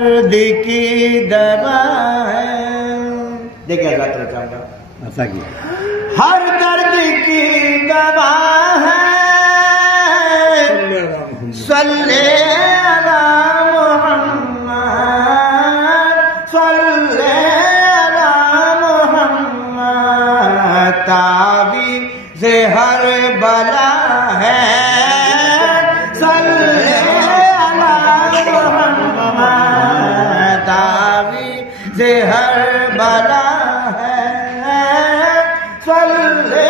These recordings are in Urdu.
درد کی دوا ہے. دیکھیں اللہ تعالیٰ ایسا کیا ہر درد کی دوا ہے. صلی علی محمد صلی علی محمد. تعویذ ہر بلا ہے. صلی علی محمد. تعویذ ہر بلا ہے. صلی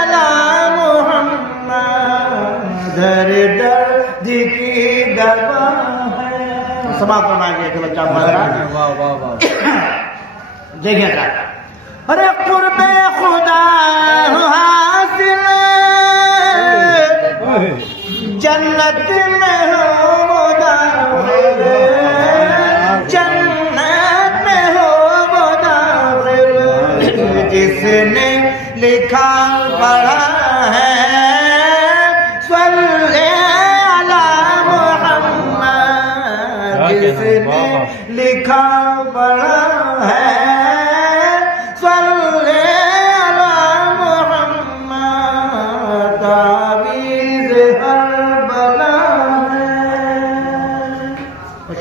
علی محمد. درد کی دوا ہے. سماعت فرمائیے کہ بچہ مارا. دیکھیں کیا ارے قرب خدا حاصل جنت میں ہو وہ داخل. جنت میں ہو وہ داخل جس نے لکھا پڑھا ہے. صلی علی محمد. جس نے لکھا پڑھا ہے. صلی علی محمد. تعویذ ہر بلا ہے.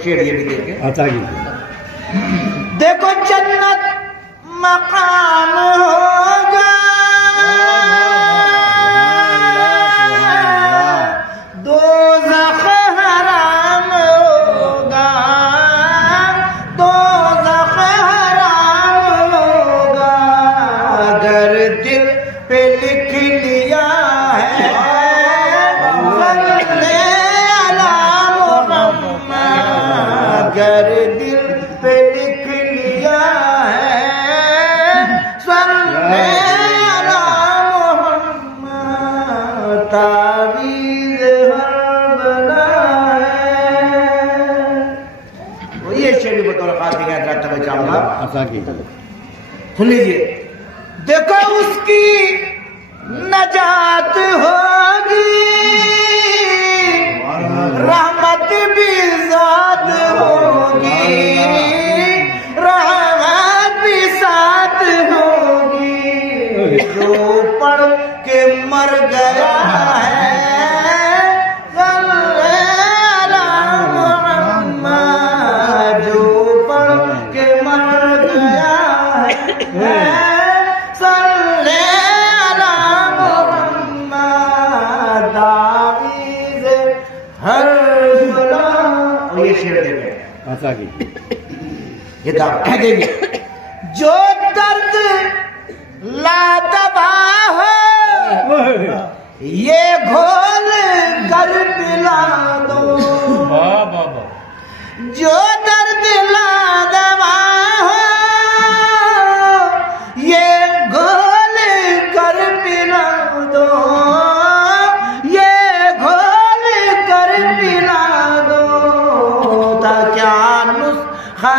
شعر یہ بھی دیکھیں. دیکھو جنت مقام ہوگا دوزخ حرام ہوگا. دوزخ حرام ہوگا اگر دل پہ لکھ لیا ہے. صلی علی محمد. اگر دل پہ لکھ لیا ہے. صلی علی محمد. تعویذ ہر بلا ہے. یہ شعر بھی بطور خاص دکھایا جاتا ہے چاہوں گا. سن لیجیے. دیکھو اس کی نجات ہوگی رحمت بھی ذات ہوگی. رحمت بھی ساتھ ہوگی. جو پڑھ کے مر گیا ہے. صلی علی محمد. جو پڑھ کے مر گیا ہے. صلی علی محمد. تعویذ ہر بلا. اور یہ شعر دیکھیں یہ دعویٰ کہہ دیں گے. جو درد لا دوا ہو یہ گھول کر پلا دو. جو درد لا دوا ہو یہ گھول کر پلا دو. یہ گھول کر پلا دو. تا کیا نسخہ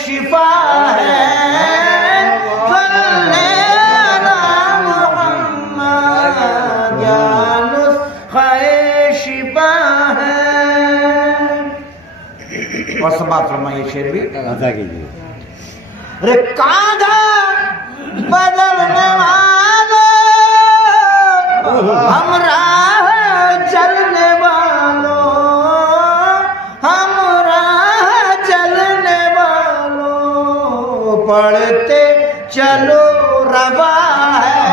شفا ہے. صلی علی محمد. کیا نسخہ شفا ہے. اور سماعت فرمائیے شعر بھی ادا کیجیے. رے کاندھا بدلنے والوں ہمراہ چلنے والوں ہمراہ چلنے والوں پڑھتے چلو روا ہے.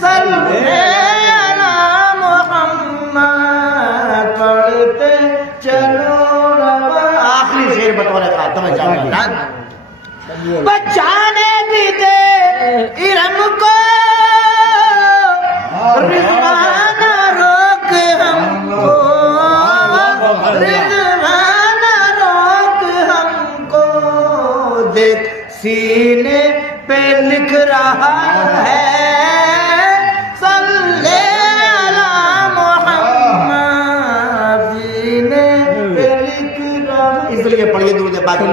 صلی علی محمد. پڑھتے چلو روا. آخری شعر بطور خاتم جانا. بچانے بھی دے ارم کو رضوان روک ہم کو. رضوان روک ہم کو. دیکھ سینے پہ لکھ رہا ہے. صلی علی محمد. سینے پہ لکھ رہا. اس لیے پڑھیے دور دے باقی